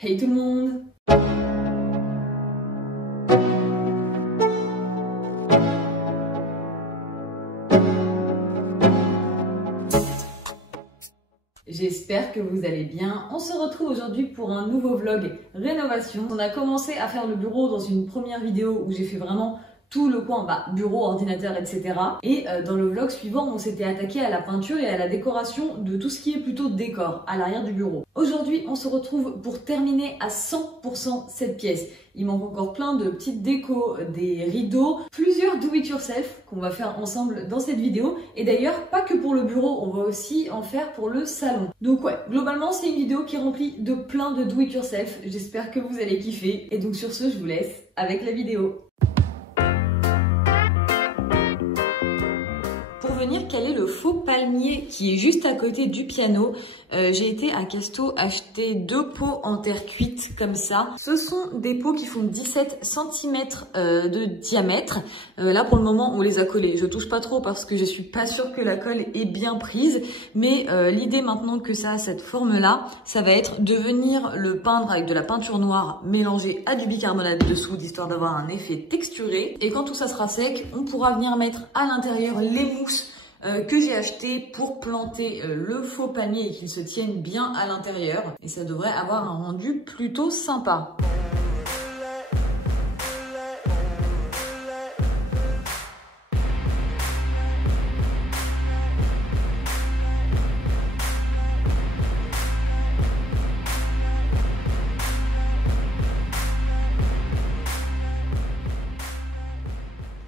Hey tout le monde! J'espère que vous allez bien. On se retrouve aujourd'hui pour un nouveau vlog rénovation. On a commencé à faire le bureau dans une première vidéo où j'ai fait vraiment tout le coin, bureau, ordinateur, etc. Et dans le vlog suivant, on s'était attaqué à la peinture et à la décoration de tout ce qui est plutôt décor à l'arrière du bureau. Aujourd'hui, on se retrouve pour terminer à 100% cette pièce. Il manque encore plein de petites décos, des rideaux, plusieurs do-it-yourself qu'on va faire ensemble dans cette vidéo. Et d'ailleurs, pas que pour le bureau, on va aussi en faire pour le salon. Donc ouais, globalement, c'est une vidéo qui est remplie de plein de do-it-yourself. J'espère que vous allez kiffer. Et donc sur ce, je vous laisse avec la vidéo. Quel est le faux palmier qui est juste à côté du piano. J'ai été à Casto acheter 2 pots en terre cuite comme ça. Ce sont des pots qui font 17 cm de diamètre. Là pour le moment on les a collés. Je touche pas trop parce que je suis pas sûre que la colle est bien prise. Mais l'idée maintenant que ça a cette forme là, ça va être de venir le peindre avec de la peinture noire mélangée à du bicarbonate dessous d'histoire d'avoir un effet texturé. Et quand tout ça sera sec, on pourra venir mettre à l'intérieur les mousses que j'ai acheté pour planter le faux palmier et qu'il se tienne bien à l'intérieur. Et ça devrait avoir un rendu plutôt sympa.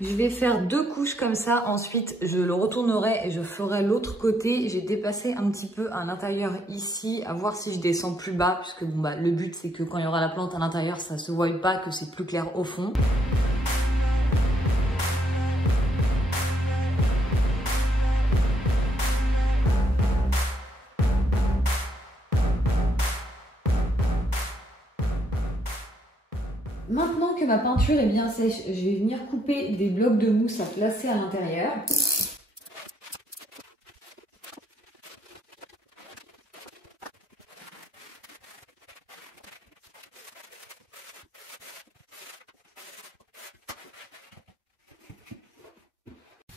Je vais faire 2 couches comme ça, ensuite je le retournerai et je ferai l'autre côté. J'ai dépassé un petit peu à l'intérieur ici, à voir si je descends plus bas, puisque le but c'est que quand il y aura la plante à l'intérieur, ça se voie pas, que c'est plus clair au fond. Maintenant que ma peinture est bien sèche, je vais venir couper des blocs de mousse à placer à l'intérieur.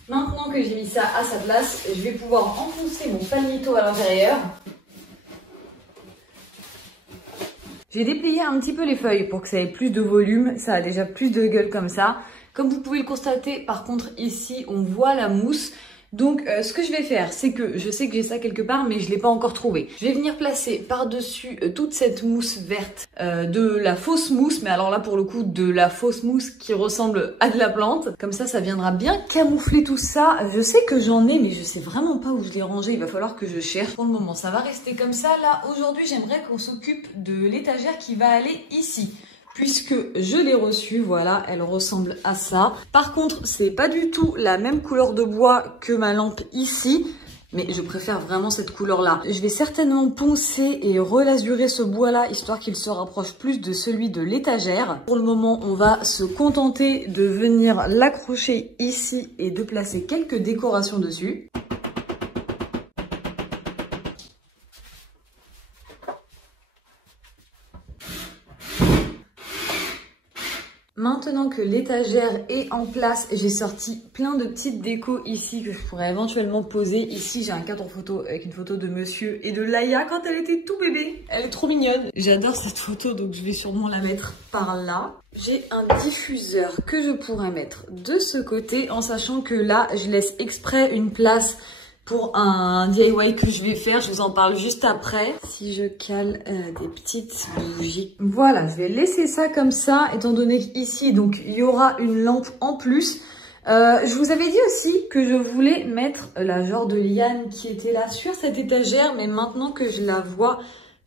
Maintenant que j'ai mis ça à sa place, je vais pouvoir enfoncer mon palmito à l'intérieur. J'ai déplié un petit peu les feuilles pour que ça ait plus de volume, ça a déjà plus de gueule comme ça. Comme vous pouvez le constater, par contre ici on voit la mousse. Donc ce que je vais faire, c'est que je sais que j'ai ça quelque part mais je l'ai pas encore trouvé. Je vais venir placer par-dessus toute cette mousse verte de la fausse mousse, mais alors là pour le coup de la fausse mousse qui ressemble à de la plante. Comme ça viendra bien camoufler tout ça. Je sais que j'en ai mais je sais vraiment pas où je l'ai rangé, il va falloir que je cherche. Pour le moment ça va rester comme ça. Là aujourd'hui j'aimerais qu'on s'occupe de l'étagère qui va aller ici. Puisque je l'ai reçue, voilà, elle ressemble à ça. Par contre, c'est pas du tout la même couleur de bois que ma lampe ici, mais je préfère vraiment cette couleur-là. Je vais certainement poncer et relasurer ce bois-là, histoire qu'il se rapproche plus de celui de l'étagère. Pour le moment, on va se contenter de venir l'accrocher ici et de placer quelques décorations dessus. Maintenant que l'étagère est en place, j'ai sorti plein de petites décos ici que je pourrais éventuellement poser. Ici, j'ai un cadre photo avec une photo de monsieur et de Laïa quand elle était tout bébé. Elle est trop mignonne. J'adore cette photo, donc je vais sûrement la mettre par là. J'ai un diffuseur que je pourrais mettre de ce côté, en sachant que là, je laisse exprès une place pour un DIY que je vais faire, je vous en parle juste après. Si je cale des petites bougies. Voilà, je vais laisser ça comme ça, étant donné qu'ici, donc, il y aura une lampe en plus. Je vous avais dit aussi que je voulais mettre la genre de liane qui était là sur cette étagère, mais maintenant que je la vois,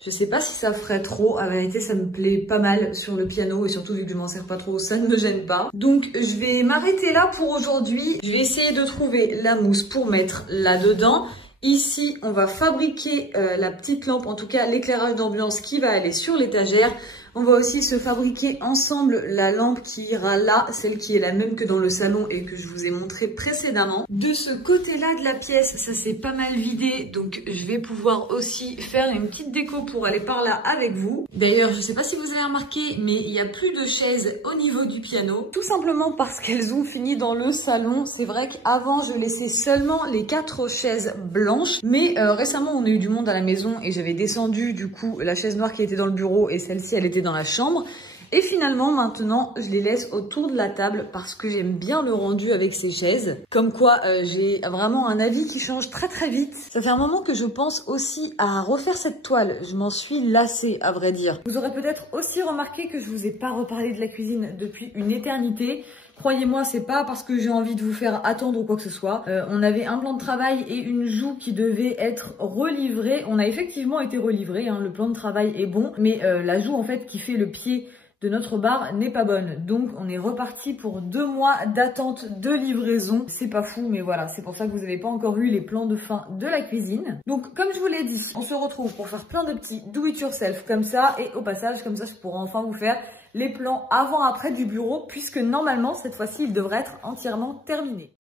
je sais pas si ça ferait trop. En vérité, ça me plaît pas mal sur le piano et surtout vu que je m'en sers pas trop, ça ne me gêne pas. Donc, je vais m'arrêter là pour aujourd'hui. Je vais essayer de trouver la mousse pour mettre là-dedans. Ici, on va fabriquer la petite lampe, en tout cas l'éclairage d'ambiance qui va aller sur l'étagère. On va aussi se fabriquer ensemble la lampe qui ira là, celle qui est la même que dans le salon et que je vous ai montré précédemment. De ce côté-là de la pièce, ça s'est pas mal vidé, donc je vais pouvoir aussi faire une petite déco pour aller par là avec vous. D'ailleurs, je sais pas si vous avez remarqué, mais il n'y a plus de chaises au niveau du piano, tout simplement parce qu'elles ont fini dans le salon. C'est vrai qu'avant, je laissais seulement les 4 chaises blanches, mais récemment, on a eu du monde à la maison et j'avais descendu du coup la chaise noire qui était dans le bureau et celle-ci, elle était dans la chambre. Et finalement, maintenant, je les laisse autour de la table parce que j'aime bien le rendu avec ces chaises. Comme quoi, j'ai vraiment un avis qui change très très vite. Ça fait un moment que je pense aussi à refaire cette toile. Je m'en suis lassée, à vrai dire. Vous aurez peut-être aussi remarqué que je vous ai pas reparlé de la cuisine depuis une éternité. Croyez-moi, c'est pas parce que j'ai envie de vous faire attendre ou quoi que ce soit. On avait un plan de travail et une joue qui devait être relivrée. On a effectivement été relivré, hein, le plan de travail est bon, mais la joue en fait qui fait le pied de notre bar n'est pas bonne. Donc on est reparti pour 2 mois d'attente de livraison. C'est pas fou, mais voilà, c'est pour ça que vous n'avez pas encore eu les plans de fin de la cuisine. Donc comme je vous l'ai dit, on se retrouve pour faire plein de petits do it yourself comme ça, et au passage comme ça je pourrai enfin vous faire les plans avant-après du bureau, puisque normalement cette fois-ci il devrait être entièrement terminé.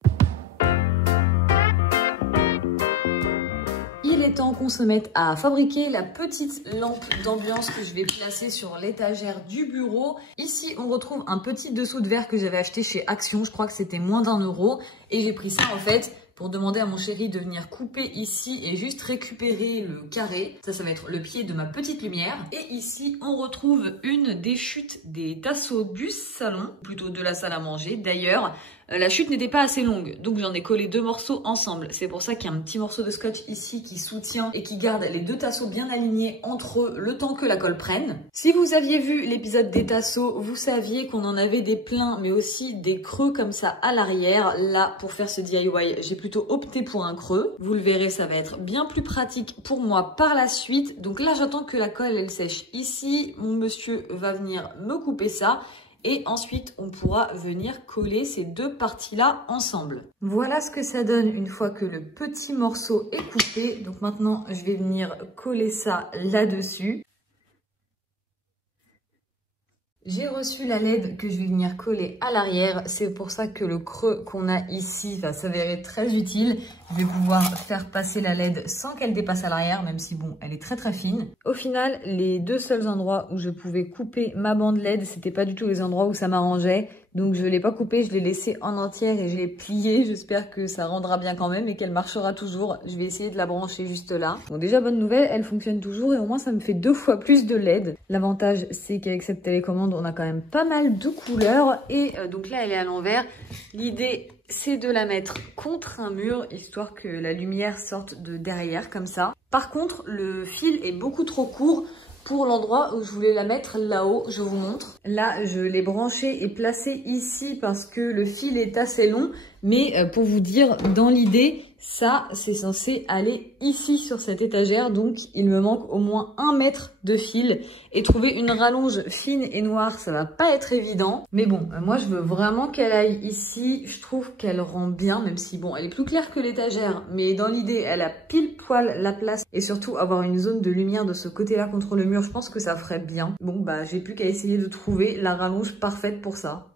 Il est temps qu'on se mette à fabriquer la petite lampe d'ambiance que je vais placer sur l'étagère du bureau. Ici, on retrouve un petit dessous de verre que j'avais acheté chez Action. Je crois que c'était moins d'€1 et j'ai pris ça en fait pour demander à mon chéri de venir couper ici et juste récupérer le carré. Ça va être le pied de ma petite lumière. Et ici, on retrouve une des chutes des tasseaux du salon, plutôt de la salle à manger. D'ailleurs, la chute n'était pas assez longue, donc j'en ai collé 2 morceaux ensemble. C'est pour ça qu'il y a un petit morceau de scotch ici qui soutient et qui garde les 2 tasseaux bien alignés entre eux le temps que la colle prenne. Si vous aviez vu l'épisode des tasseaux, vous saviez qu'on en avait des pleins mais aussi des creux comme ça à l'arrière. Là, pour faire ce DIY, j'ai plutôt opté pour un creux. Vous le verrez, ça va être bien plus pratique pour moi par la suite. Donc là, j'attends que la colle elle sèche ici. Mon monsieur va venir me couper ça. Et ensuite, on pourra venir coller ces 2 parties-là ensemble. Voilà ce que ça donne une fois que le petit morceau est coupé. Donc maintenant, je vais venir coller ça là-dessus. J'ai reçu la LED que je vais venir coller à l'arrière. C'est pour ça que le creux qu'on a ici va s'avérer très utile. Je vais pouvoir faire passer la LED sans qu'elle dépasse à l'arrière, même si bon, elle est très très fine. Au final, les 2 seuls endroits où je pouvais couper ma bande LED, c'était pas du tout les endroits où ça m'arrangeait. Donc je ne l'ai pas coupée, je l'ai laissée en entière et je l'ai pliée. J'espère que ça rendra bien quand même et qu'elle marchera toujours. Je vais essayer de la brancher juste là. Bon, déjà bonne nouvelle, elle fonctionne toujours et au moins ça me fait 2 fois plus de LED. L'avantage c'est qu'avec cette télécommande, on a quand même pas mal de couleurs. Et donc là elle est à l'envers. L'idée c'est de la mettre contre un mur, histoire que la lumière sorte de derrière comme ça. Par contre, le fil est beaucoup trop court pour l'endroit où je voulais la mettre là-haut, je vous montre. Là, je l'ai branché et placé ici parce que le fil est assez long. Mais pour vous dire, dans l'idée, ça, c'est censé aller ici sur cette étagère. Donc, il me manque au moins 1 mètre de fil. Et trouver une rallonge fine et noire, ça va pas être évident. Mais bon, moi, je veux vraiment qu'elle aille ici. Je trouve qu'elle rend bien, même si, bon, elle est plus claire que l'étagère. Mais dans l'idée, elle a pile poil la place. Et surtout, avoir une zone de lumière de ce côté-là contre le mur, je pense que ça ferait bien. Bon, bah, j'ai plus qu'à essayer de trouver la rallonge parfaite pour ça.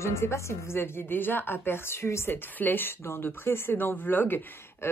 Je ne sais pas si vous aviez déjà aperçu cette flèche dans de précédents vlogs.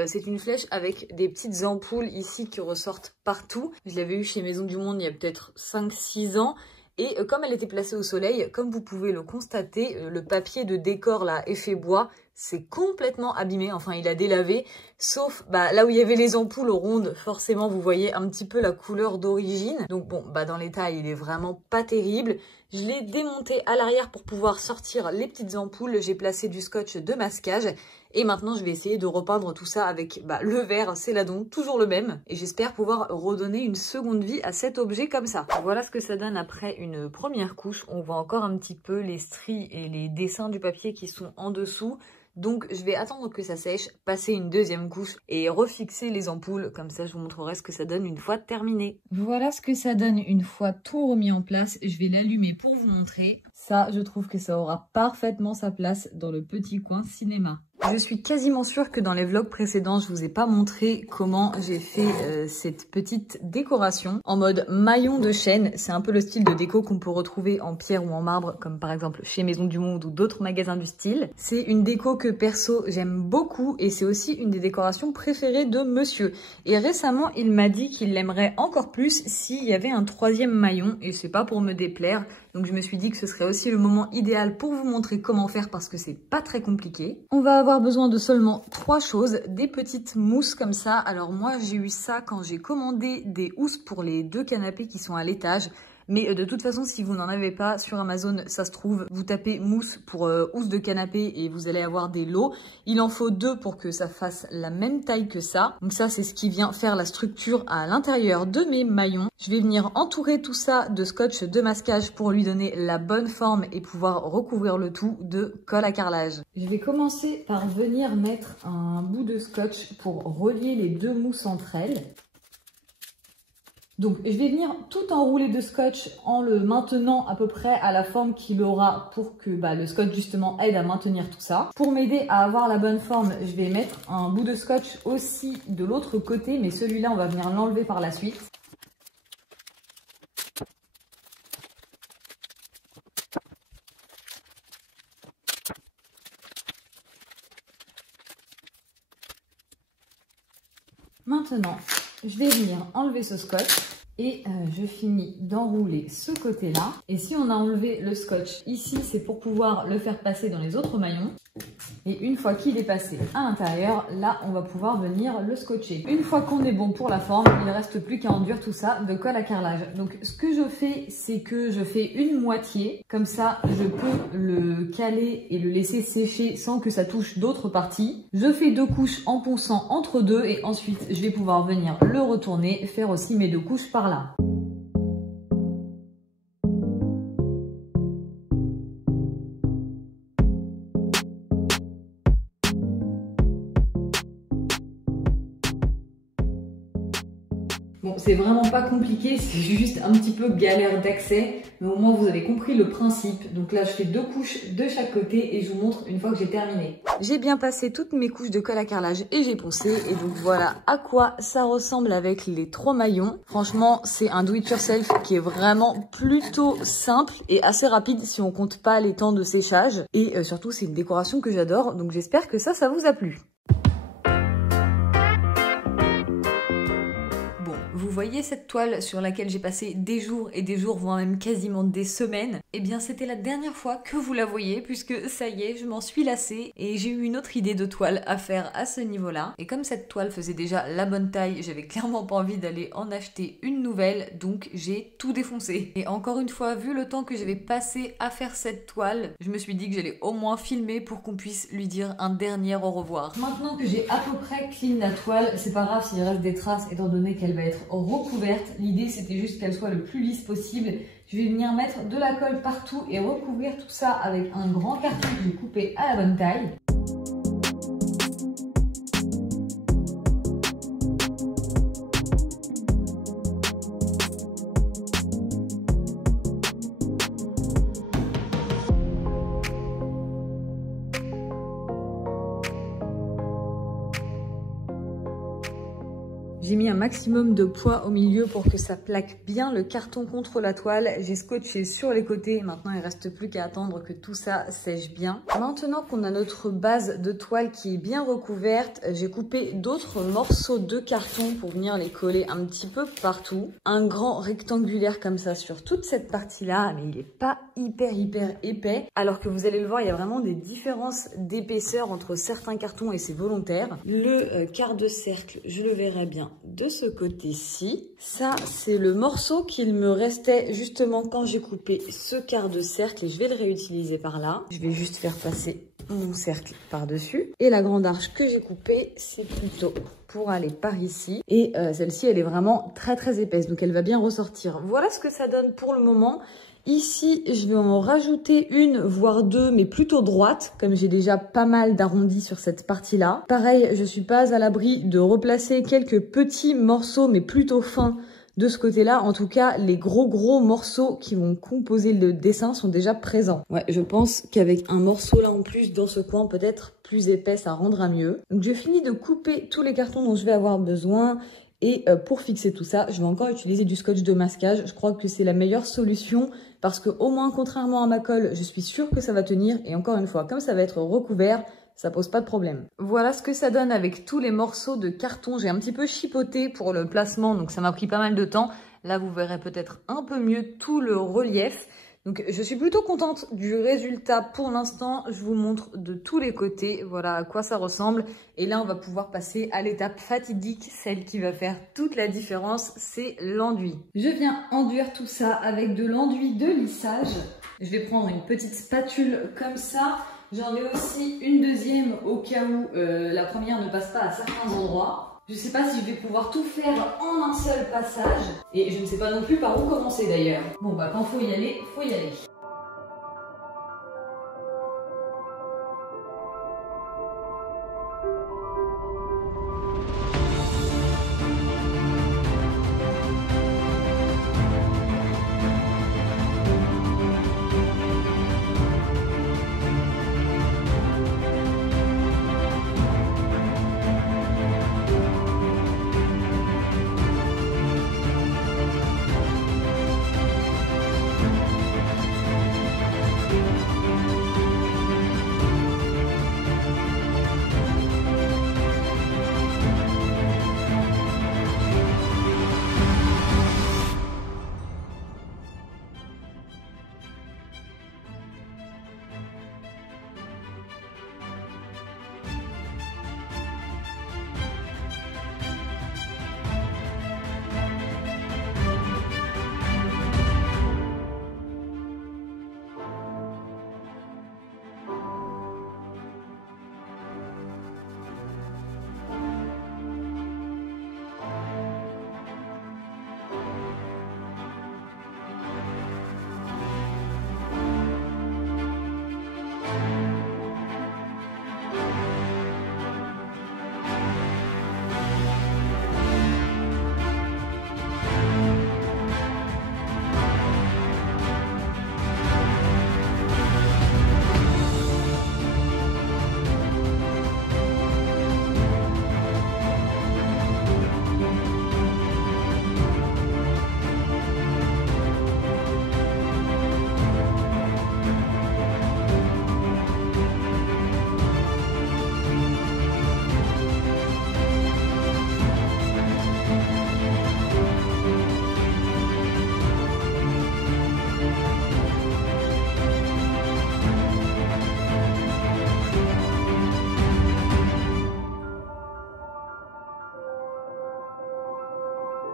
C'est une flèche avec des petites ampoules ici qui ressortent partout. Je l'avais eu chez Maison du Monde il y a peut-être 5-6 ans. Et comme elle était placée au soleil, comme vous pouvez le constater, le papier de décor là, effet bois, c'est complètement abîmé. Enfin, il a délavé. Sauf là où il y avait les ampoules rondes, forcément, vous voyez un petit peu la couleur d'origine. Donc bon, dans l'état, il est vraiment pas terrible. Je l'ai démonté à l'arrière pour pouvoir sortir les petites ampoules. J'ai placé du scotch de masquage. Et maintenant, je vais essayer de repeindre tout ça avec le vert Céladon, toujours le même. Et j'espère pouvoir redonner une seconde vie à cet objet comme ça. Voilà ce que ça donne après une première couche. On voit encore un petit peu les stries et les dessins du papier qui sont en dessous. Donc, je vais attendre que ça sèche, passer une deuxième couche et refixer les ampoules. Comme ça, je vous montrerai ce que ça donne une fois terminé. Voilà ce que ça donne une fois tout remis en place. Je vais l'allumer pour vous montrer. Ça, je trouve que ça aura parfaitement sa place dans le petit coin cinéma. Je suis quasiment sûre que dans les vlogs précédents, je vous ai pas montré comment j'ai fait cette petite décoration en mode maillon de chaîne. C'est un peu le style de déco qu'on peut retrouver en pierre ou en marbre, comme par exemple chez Maison du Monde ou d'autres magasins du style. C'est une déco que perso j'aime beaucoup et c'est aussi une des décorations préférées de monsieur. Et récemment, il m'a dit qu'il l'aimerait encore plus s'il y avait un troisième maillon et c'est pas pour me déplaire. Donc je me suis dit que ce serait aussi le moment idéal pour vous montrer comment faire parce que c'est pas très compliqué. On va avoir besoin de seulement 3 choses, des petites mousses comme ça. Alors moi j'ai eu ça quand j'ai commandé des housses pour les 2 canapés qui sont à l'étage. Mais de toute façon, si vous n'en avez pas sur Amazon, ça se trouve, vous tapez mousse pour housse de canapé et vous allez avoir des lots. Il en faut 2 pour que ça fasse la même taille que ça. Donc ça, c'est ce qui vient faire la structure à l'intérieur de mes maillons. Je vais venir entourer tout ça de scotch de masquage pour lui donner la bonne forme et pouvoir recouvrir le tout de colle à carrelage. Je vais commencer par venir mettre un bout de scotch pour relier les 2 mousses entre elles. Donc je vais venir tout enrouler de scotch en le maintenant à peu près à la forme qu'il aura pour que le scotch justement aide à maintenir tout ça. Pour m'aider à avoir la bonne forme, je vais mettre un bout de scotch aussi de l'autre côté, mais celui-là on va venir l'enlever par la suite. Maintenant, je vais venir enlever ce scotch et je finis d'enrouler ce côté-là. Et si on a enlevé le scotch ici, c'est pour pouvoir le faire passer dans les autres maillons. Et une fois qu'il est passé à l'intérieur, là, on va pouvoir venir le scotcher. Une fois qu'on est bon pour la forme, il ne reste plus qu'à enduire tout ça de colle à carrelage. Donc, ce que je fais, c'est que je fais une moitié. Comme ça, je peux le caler et le laisser sécher sans que ça touche d'autres parties. Je fais 2 couches en ponçant entre deux et ensuite, je vais pouvoir venir le retourner, faire aussi mes 2 couches par là. Bon, c'est vraiment pas compliqué, c'est juste un petit peu galère d'accès, mais au moins vous avez compris le principe. Donc là, je fais 2 couches de chaque côté et je vous montre une fois que j'ai terminé. J'ai bien passé toutes mes couches de colle à carrelage et j'ai poncé. Et donc voilà à quoi ça ressemble avec les 3 maillons. Franchement, c'est un do-it-yourself qui est vraiment plutôt simple et assez rapide si on compte pas les temps de séchage. Et surtout, c'est une décoration que j'adore, donc j'espère que ça vous a plu. Vous voyez cette toile sur laquelle j'ai passé des jours et des jours, voire même quasiment des semaines? Eh bien, c'était la dernière fois que vous la voyez, puisque ça y est, je m'en suis lassée et j'ai eu une autre idée de toile à faire à ce niveau-là. Et comme cette toile faisait déjà la bonne taille, j'avais clairement pas envie d'aller en acheter une nouvelle, donc j'ai tout défoncé. Et encore une fois, vu le temps que j'avais passé à faire cette toile, je me suis dit que j'allais au moins filmer pour qu'on puisse lui dire un dernier au revoir. Maintenant que j'ai à peu près clean la toile, c'est pas grave s'il reste des traces, étant donné qu'elle va être recouverte. L'idée c'était juste qu'elle soit le plus lisse possible. Je vais venir mettre de la colle partout et recouvrir tout ça avec un grand carton que j'ai coupé à la bonne taille. J'ai mis un maximum de poids au milieu pour que ça plaque bien le carton contre la toile. J'ai scotché sur les côtés. Maintenant, il ne reste plus qu'à attendre que tout ça sèche bien. Maintenant qu'on a notre base de toile qui est bien recouverte, j'ai coupé d'autres morceaux de carton pour venir les coller un petit peu partout. Un grand rectangulaire comme ça sur toute cette partie-là, mais il n'est pas hyper épais. Alors que vous allez le voir, il y a vraiment des différences d'épaisseur entre certains cartons et c'est volontaire. Le quart de cercle, je le verrai bien de ce côté-ci. Ça, c'est le morceau qu'il me restait justement quand j'ai coupé ce quart de cercle et je vais le réutiliser par là. Je vais juste faire passer mon cercle par-dessus. Et la grande arche que j'ai coupée, c'est plutôt pour aller par ici. Et celle-ci, elle est vraiment très épaisse, donc elle va bien ressortir. Voilà ce que ça donne pour le moment. Ici, je vais en rajouter une, voire 2, mais plutôt droite, comme j'ai déjà pas mal d'arrondis sur cette partie-là. Pareil, je suis pas à l'abri de replacer quelques petits morceaux, mais plutôt fins, De ce côté-là, en tout cas, les gros morceaux qui vont composer le dessin sont déjà présents. Ouais, je pense qu'avec un morceau là en plus dans ce coin, peut-être plus épais, ça rendra mieux. Donc je finis de couper tous les cartons dont je vais avoir besoin. Et pour fixer tout ça, je vais encore utiliser du scotch de masquage. Je crois que c'est la meilleure solution parce que au moins, contrairement à ma colle, je suis sûre que ça va tenir. Et encore une fois, comme ça va être recouvert, ça pose pas de problème. Voilà ce que ça donne avec tous les morceaux de carton. J'ai un petit peu chipoté pour le placement, donc ça m'a pris pas mal de temps. Là, vous verrez peut-être un peu mieux tout le relief. Donc, je suis plutôt contente du résultat pour l'instant. Je vous montre de tous les côtés, voilà à quoi ça ressemble. Et là, on va pouvoir passer à l'étape fatidique, celle qui va faire toute la différence, c'est l'enduit. Je viens enduire tout ça avec de l'enduit de lissage. Je vais prendre une petite spatule comme ça. J'en ai aussi une deuxième au cas où la première ne passe pas à certains endroits. Je ne sais pas si je vais pouvoir tout faire en un seul passage. Et je ne sais pas non plus par où commencer d'ailleurs. Bon bah quand faut y aller, faut y aller.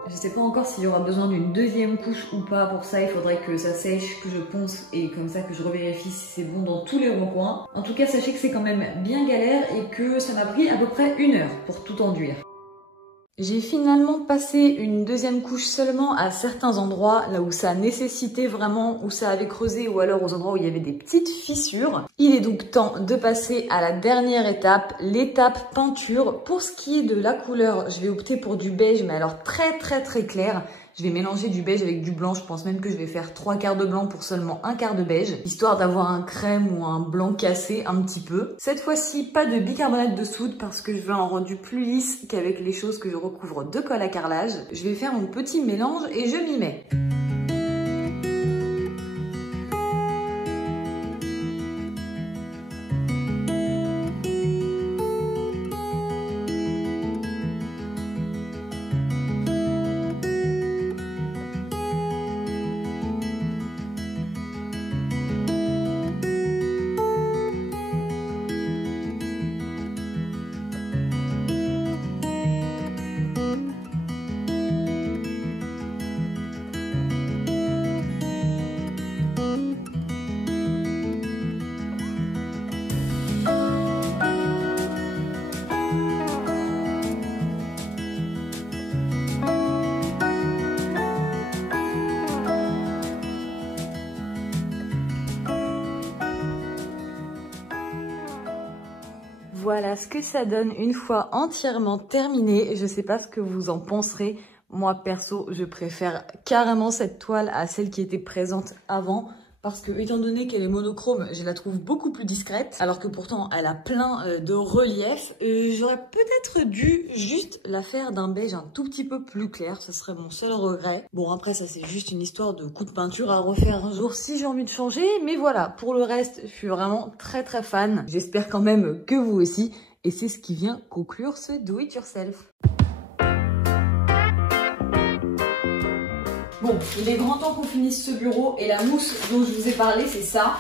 Je sais pas encore s'il y aura besoin d'une deuxième couche ou pas. Pour ça, il faudrait que ça sèche, que je ponce et comme ça que je revérifie si c'est bon dans tous les recoins. En tout cas, sachez que c'est quand même bien galère et que ça m'a pris à peu près 1 heure pour tout enduire. J'ai finalement passé une deuxième couche seulement à certains endroits, là où ça nécessitait vraiment, où ça avait creusé ou alors aux endroits où il y avait des petites fissures. Il est donc temps de passer à la dernière étape, l'étape peinture. Pour ce qui est de la couleur, je vais opter pour du beige, mais alors très clair. Je vais mélanger du beige avec du blanc. Je pense même que je vais faire 3/4 de blanc pour seulement 1/4 de beige, histoire d'avoir un crème ou un blanc cassé un petit peu. Cette fois-ci, pas de bicarbonate de soude parce que je veux un rendu plus lisse qu'avec les choses que je recouvre de colle à carrelage. Je vais faire mon petit mélange et je m'y mets. Voilà ce que ça donne une fois entièrement terminé. Je sais pas ce que vous en penserez. moi perso, je préfère carrément cette toile à celle qui était présente avant. Parce que, étant donné qu'elle est monochrome, je la trouve beaucoup plus discrète. Alors que pourtant, elle a plein de relief. J'aurais peut-être dû juste la faire d'un beige un tout petit peu plus clair. Ce serait mon seul regret. Bon, après, ça, c'est juste une histoire de coup de peinture à refaire un jour si j'ai envie de changer. Mais voilà, pour le reste, je suis vraiment très très fan. J'espère quand même que vous aussi. Et c'est ce qui vient conclure ce Do It Yourself. Bon, il est grand temps qu'on finisse ce bureau et la mousse dont je vous ai parlé, c'est ça.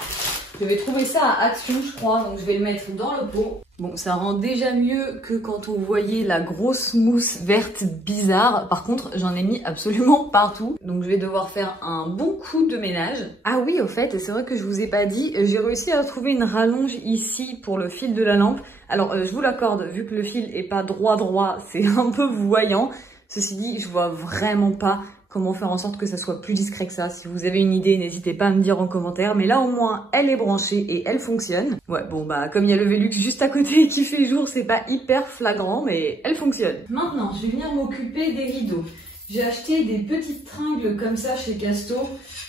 Je vais trouver ça à Action, je crois, donc je vais le mettre dans le pot. Bon, ça rend déjà mieux que quand on voyait la grosse mousse verte bizarre. Par contre, j'en ai mis absolument partout, donc je vais devoir faire un bon coup de ménage. Ah oui, au fait, c'est vrai que je vous ai pas dit, j'ai réussi à trouver une rallonge ici pour le fil de la lampe. Alors, je vous l'accorde, vu que le fil est pas droit, c'est un peu voyant. Ceci dit, je vois vraiment pas comment faire en sorte que ça soit plus discret que ça. Si vous avez une idée, n'hésitez pas à me dire en commentaire. Mais là, au moins, elle est branchée et elle fonctionne. Ouais, bon, bah, comme il y a le Velux juste à côté qui fait jour, c'est pas hyper flagrant, mais elle fonctionne. Maintenant, je vais venir m'occuper des rideaux. J'ai acheté des petites tringles comme ça chez Casto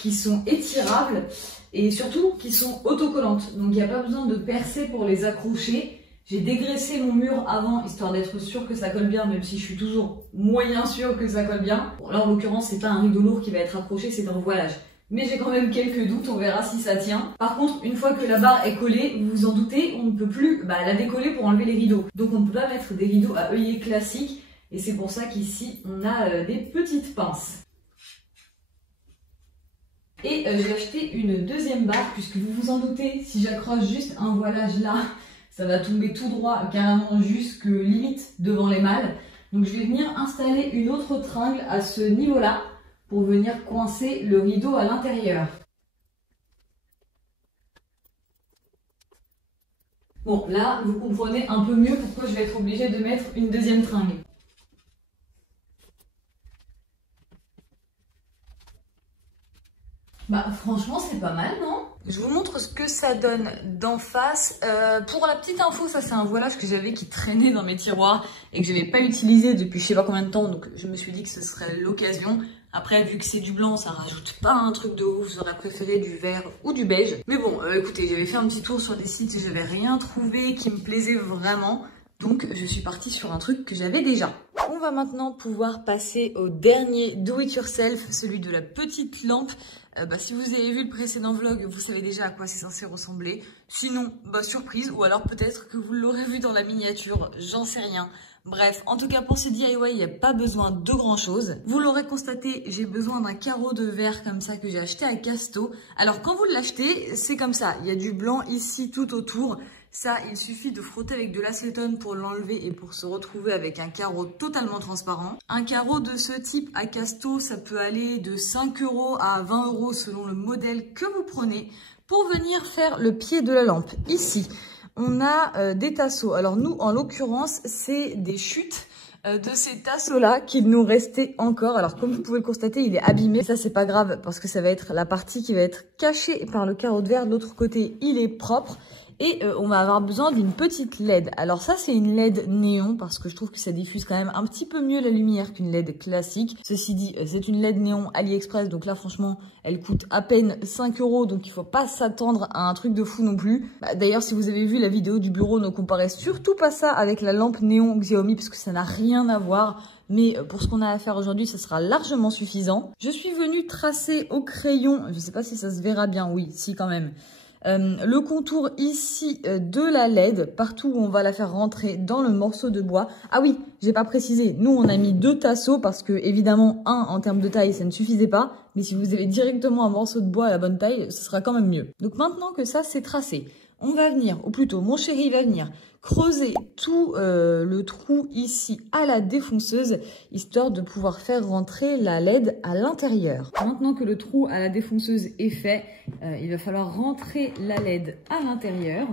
qui sont étirables et surtout qui sont autocollantes. Donc, il n'y a pas besoin de percer pour les accrocher. J'ai dégraissé mon mur avant, histoire d'être sûre que ça colle bien, même si je suis toujours moyen sûre que ça colle bien. Bon, là, en l'occurrence, c'est pas un rideau lourd qui va être accroché, c'est un voilage. Mais j'ai quand même quelques doutes, on verra si ça tient. Par contre, une fois que la barre est collée, vous vous en doutez, on ne peut plus la décoller pour enlever les rideaux. Donc on ne peut pas mettre des rideaux à œillet classiques, et c'est pour ça qu'ici, on a des petites pinces. Et j'ai acheté une deuxième barre, puisque vous vous en doutez, si j'accroche juste un voilage là, ça va tomber tout droit, carrément jusque limite devant les malles. Donc je vais venir installer une autre tringle à ce niveau-là pour venir coincer le rideau à l'intérieur. Bon, là, vous comprenez un peu mieux pourquoi je vais être obligée de mettre une deuxième tringle. Bah franchement c'est pas mal, non? Je vous montre ce que ça donne d'en face. Pour la petite info, ça c'est un voilage que j'avais qui traînait dans mes tiroirs et que je n'avais pas utilisé depuis je sais pas combien de temps, donc je me suis dit que ce serait l'occasion. Après, vu que c'est du blanc, ça rajoute pas un truc de ouf, j'aurais préféré du vert ou du beige. Mais bon, écoutez, j'avais fait un petit tour sur des sites et j'avais rien trouvé qui me plaisait vraiment. Donc je suis partie sur un truc que j'avais déjà. On va maintenant pouvoir passer au dernier do it yourself, celui de la petite lampe. Si vous avez vu le précédent vlog, vous savez déjà à quoi c'est censé ressembler. Sinon, surprise, ou alors peut-être que vous l'aurez vu dans la miniature, j'en sais rien. Bref, en tout cas pour ce DIY, il n'y a pas besoin de grand chose. Vous l'aurez constaté, j'ai besoin d'un carreau de verre comme ça que j'ai acheté à Casto. Alors quand vous l'achetez, c'est comme ça, il y a du blanc ici tout autour. Ça, il suffit de frotter avec de l'acétone pour l'enlever et pour se retrouver avec un carreau totalement transparent. Un carreau de ce type à Casto, ça peut aller de 5 € à 20 € selon le modèle que vous prenez pour venir faire le pied de la lampe. Ici, on a des tasseaux. Alors nous, en l'occurrence, c'est des chutes de ces tasseaux-là qu'il nous restait encore. Alors comme vous pouvez le constater, il est abîmé. Ça, c'est pas grave parce que ça va être la partie qui va être cachée par le carreau de verre. De l'autre côté, il est propre. Et on va avoir besoin d'une petite LED. Alors ça, c'est une LED néon parce que je trouve que ça diffuse quand même un petit peu mieux la lumière qu'une LED classique. Ceci dit, c'est une LED néon AliExpress, donc là, franchement, elle coûte à peine 5 €, donc il faut pas s'attendre à un truc de fou non plus. D'ailleurs, si vous avez vu la vidéo du bureau, ne comparez surtout pas ça avec la lampe néon Xiaomi parce que ça n'a rien à voir. Mais pour ce qu'on a à faire aujourd'hui, ça sera largement suffisant. Je suis venue tracer au crayon, je sais pas si ça se verra bien, oui, si quand même. Le contour ici de la LED, partout où on va la faire rentrer dans le morceau de bois. Ah oui, j'ai pas précisé, nous on a mis 2 tasseaux parce que évidemment, en termes de taille, ça ne suffisait pas. Mais si vous avez directement un morceau de bois à la bonne taille, ce sera quand même mieux. Donc maintenant que ça c'est tracé, on va venir, ou plutôt mon chéri va venir creuser tout le trou ici à la défonceuse, histoire de pouvoir faire rentrer la LED à l'intérieur. Maintenant que le trou à la défonceuse est fait, il va falloir rentrer la LED à l'intérieur.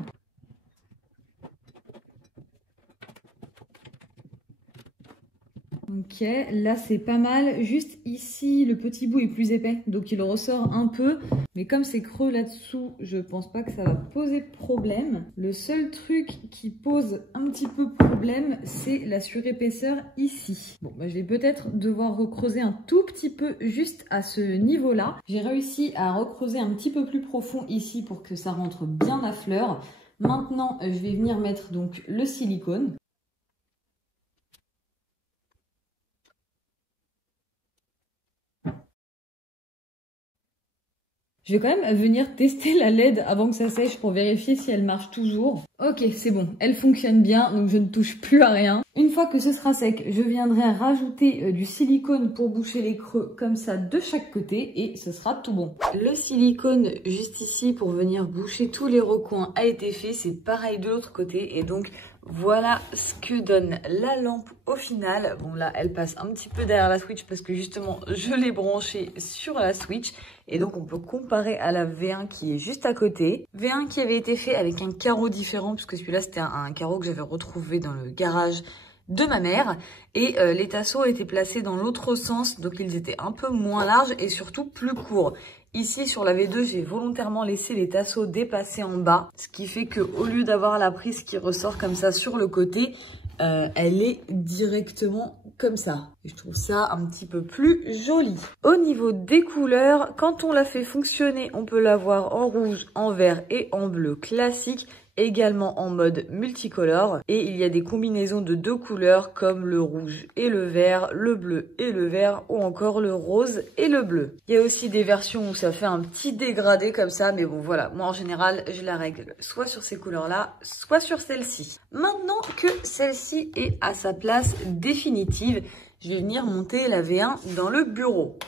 Ok, là c'est pas mal. Juste ici, le petit bout est plus épais, donc il ressort un peu. Mais comme c'est creux là-dessous, je pense pas que ça va poser problème. Le seul truc qui pose un petit peu problème, c'est la surépaisseur ici. Bon, bah, je vais peut-être devoir recreuser un tout petit peu juste à ce niveau-là. J'ai réussi à recreuser un petit peu plus profond ici pour que ça rentre bien à fleur. Maintenant, je vais venir mettre donc le silicone. Je vais quand même venir tester la LED avant que ça sèche pour vérifier si elle marche toujours. Ok, c'est bon, elle fonctionne bien, donc je ne touche plus à rien. Une fois que ce sera sec, je viendrai rajouter du silicone pour boucher les creux comme ça de chaque côté et ce sera tout bon. Le silicone juste ici pour venir boucher tous les recoins a été fait, c'est pareil de l'autre côté et donc voilà ce que donne la lampe au final. Bon là, elle passe un petit peu derrière la Switch parce que justement, je l'ai branchée sur la Switch. Et donc, on peut comparer à la V1 qui est juste à côté. V1 qui avait été fait avec un carreau différent puisque celui-là, c'était un carreau que j'avais retrouvé dans le garage de ma mère. Et les tasseaux étaient placés dans l'autre sens, donc ils étaient un peu moins larges et surtout plus courts. Ici, sur la V2, j'ai volontairement laissé les tasseaux dépasser en bas, ce qui fait que au lieu d'avoir la prise qui ressort comme ça sur le côté, elle est directement comme ça. Et je trouve ça un petit peu plus joli. Au niveau des couleurs, quand on la fait fonctionner, on peut l'avoir en rouge, en vert et en bleu classique. Également en mode multicolore et il y a des combinaisons de 2 couleurs comme le rouge et le vert, le bleu et le vert ou encore le rose et le bleu. Il y a aussi des versions où ça fait un petit dégradé comme ça mais bon voilà, moi en général je la règle soit sur ces couleurs là, soit sur celle-ci. Maintenant que celle-ci est à sa place définitive, je vais venir monter la V1 dans le bureau.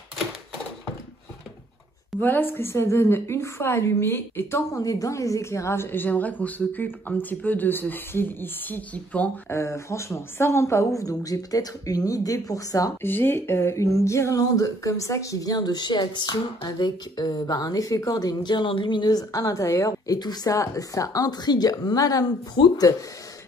Voilà ce que ça donne une fois allumé. Et tant qu'on est dans les éclairages, j'aimerais qu'on s'occupe un petit peu de ce fil ici qui pend. Franchement, ça rend pas ouf, donc j'ai peut-être une idée pour ça. J'ai une guirlande comme ça qui vient de chez Action avec un effet corde et une guirlande lumineuse à l'intérieur. Et tout ça, ça intrigue Madame Prout.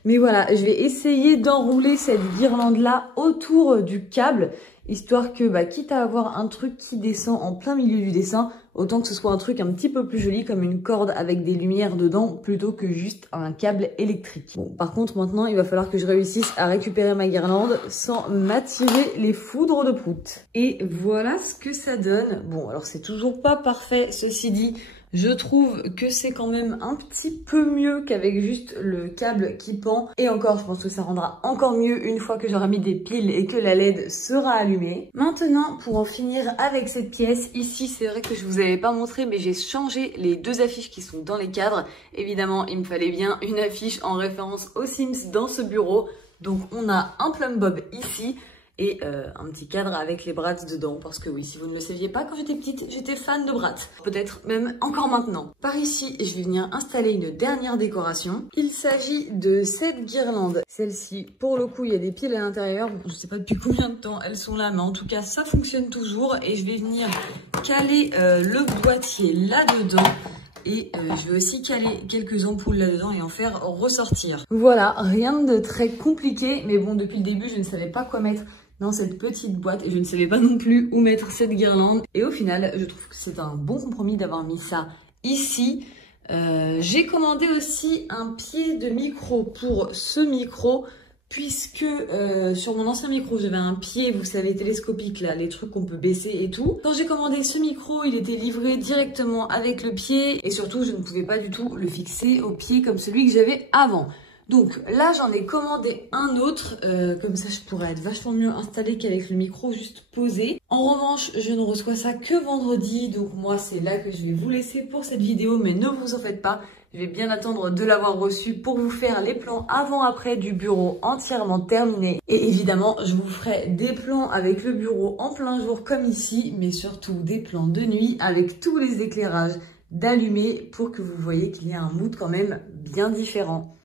Mais voilà, je vais essayer d'enrouler cette guirlande-là autour du câble, histoire que, quitte à avoir un truc qui descend en plein milieu du dessin, autant que ce soit un truc un petit peu plus joli, comme une corde avec des lumières dedans, plutôt que juste un câble électrique. Bon, par contre, maintenant, il va falloir que je réussisse à récupérer ma guirlande sans m'attirer les foudres de Prout. Et voilà ce que ça donne. Bon, alors c'est toujours pas parfait, ceci dit. Je trouve que c'est quand même un petit peu mieux qu'avec juste le câble qui pend. Et encore, je pense que ça rendra encore mieux une fois que j'aurai mis des piles et que la LED sera allumée. Maintenant, pour en finir avec cette pièce, ici, c'est vrai que je vous avais pas montré, mais j'ai changé les 2 affiches qui sont dans les cadres. Évidemment, il me fallait bien une affiche en référence aux Sims dans ce bureau. Donc, on a un plumb bob ici. Et un petit cadre avec les Bratz dedans, parce que oui, si vous ne le saviez pas, quand j'étais petite, j'étais fan de Bratz. Peut-être même encore maintenant. Par ici, je vais venir installer une dernière décoration. Il s'agit de cette guirlande. Celle-ci, pour le coup, il y a des piles à l'intérieur. Je sais pas depuis combien de temps elles sont là, mais en tout cas, ça fonctionne toujours. Et je vais venir caler le boîtier là-dedans. Et je vais aussi caler quelques ampoules là-dedans et en faire ressortir. Voilà, rien de très compliqué. Mais bon, depuis le début, je ne savais pas quoi mettre dans cette petite boîte et je ne savais pas non plus où mettre cette guirlande. Et au final, je trouve que c'est un bon compromis d'avoir mis ça ici. J'ai commandé aussi un pied de micro pour ce micro. Puisque sur mon ancien micro, j'avais un pied, vous savez, télescopique, là, les trucs qu'on peut baisser et tout. Quand j'ai commandé ce micro, il était livré directement avec le pied. Et surtout, je ne pouvais pas du tout le fixer au pied comme celui que j'avais avant. Donc là, j'en ai commandé un autre. Comme ça, je pourrais être vachement mieux installée qu'avec le micro juste posé. En revanche, je ne reçois ça que vendredi. Donc moi, c'est là que je vais vous laisser pour cette vidéo. Mais ne vous en faites pas. Je vais bien attendre de l'avoir reçu pour vous faire les plans avant-après du bureau entièrement terminé. Et évidemment, je vous ferai des plans avec le bureau en plein jour comme ici, mais surtout des plans de nuit avec tous les éclairages d'allumés pour que vous voyez qu'il y a un mood quand même bien différent.